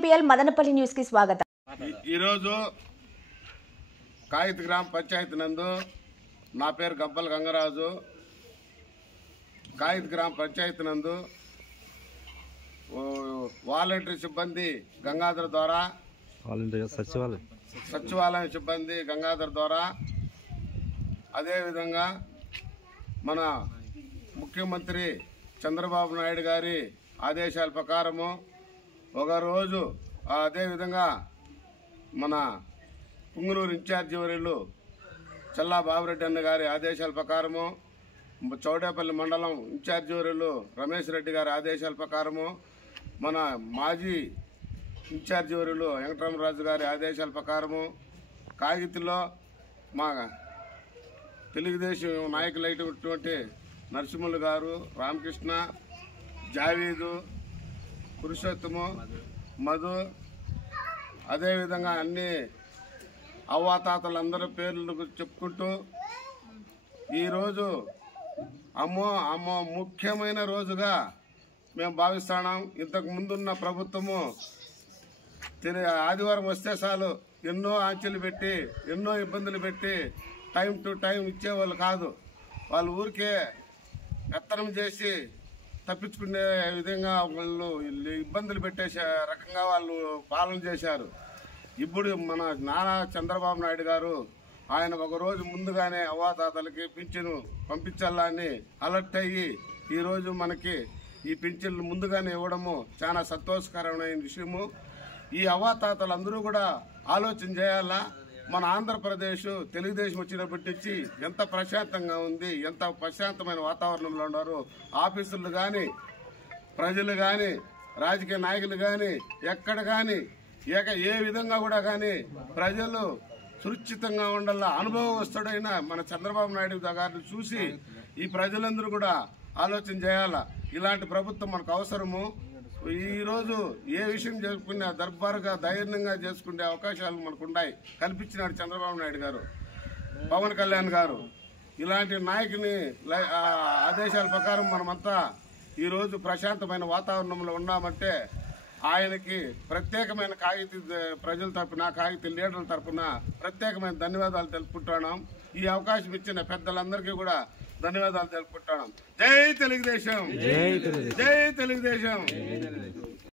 MPL Madanapalle news కి స్వాగతం। ఈ రోజు కాగిత గ్రామ పంచాయతీ నందు నా పేరు గంపల గంగరాజు। కాగిత గ్రామ పంచాయతీ నందు వాలంటరీ సిబ్బంది గంగాధర్ ద్వారా సచివాలయ సిబ్బంది గంగాధర్ ద్వారా అదే విధంగా మన ముఖ్యమంత్రి చంద్రబాబు నాయుడు గారి ఆదేశాల ప్రకారము ఒక రోజు అదే విధంగా మన పుంగనూరు ఇన్ఛార్జి వర్యులు చల్లా బాబురెడ్డి అన్న గారి ఆదేశాల ప్రకారము చౌడేపల్లి మండలం ఇన్ఛార్జి వర్యులు రమేష్ రెడ్డి గారి ఆదేశాల ప్రకారము మన మాజీ ఇన్ఛార్జి వర్యులు వెంకటరామరాజు గారి ఆదేశాల ప్రకారము కాగితిలో మా తెలుగుదేశం నాయకులైనటువంటి నరసింహులు గారు, రామకృష్ణ, జావీదు, పురుషోత్తము, మధు, అదేవిధంగా అన్ని అవ్వాతాతలందరి పేర్లు చెప్పుకుంటూ ఈరోజు అమ్మో ముఖ్యమైన రోజుగా మేము భావిస్తున్నాం। ఇంతకు ముందున్న ప్రభుత్వము ఆదివారం వస్తే చాలు ఎన్నో ఆంక్షలు పెట్టి ఎన్నో ఇబ్బందులు పెట్టి టైం టు టైం ఇచ్చేవాళ్ళు కాదు। వాళ్ళు ఊరికే పెత్తనం చేసి తప్పించుకునే విధంగా వాళ్ళు ఇబ్బందులు పెట్టేసే రకంగా వాళ్ళు పాలన చేశారు। ఇప్పుడు మన నారా చంద్రబాబు నాయుడు గారు ఆయన ఒక రోజు ముందుగానే అవ్వాతాతలకి పింఛను పంపించాలని అలర్ట్ అయ్యి ఈరోజు మనకి ఈ పింఛన్లు ముందుగానే ఇవ్వడము చాలా సంతోషకరమైన విషయము। ఈ అవ్వాతాతలందరూ కూడా ఆలోచన చేయాలా, మన ఆంధ్రప్రదేశ్ తెలుగుదేశం వచ్చినప్పటి నుంచి ఎంత ప్రశాంతంగా ఉంది, ఎంత ప్రశాంతమైన వాతావరణంలో ఉన్నారు। ఆఫీసులు కానీ, ప్రజలు కానీ, రాజకీయ నాయకులు కానీ, ఎక్కడ కానీ ఏ విధంగా కూడా కానీ ప్రజలు సురక్షితంగా ఉండాల అనుభవస్తుడైన మన చంద్రబాబు నాయుడు గారిని చూసి ఈ ప్రజలందరూ కూడా ఆలోచన చేయాలా। ఇలాంటి ప్రభుత్వం మనకు అవసరము। ఈరోజు ఏ విషయం చేసుకున్నా దర్బారుగా ధైర్యంగా చేసుకునే అవకాశాలు మనకు ఉన్నాయి, కల్పించినాడు చంద్రబాబు నాయుడు గారు, పవన్ కళ్యాణ్ గారు। ఇలాంటి నాయకుని ఆదేశాల ప్రకారం మనమంతా ఈరోజు ప్రశాంతమైన వాతావరణంలో ఉన్నామంటే ఆయనకి ప్రత్యేకమైన ప్రజల తరఫున కాగిత లీడర్ల తరఫున ప్రత్యేకమైన ధన్యవాదాలు తెలుపుకుంటున్నాం। ఈ అవకాశం ఇచ్చిన పెద్దలందరికీ కూడా ధన్యవాదాలు తెలుపుకుంటున్నాం। జై తెలుగుదేశం, జై తెలుగుదేశం।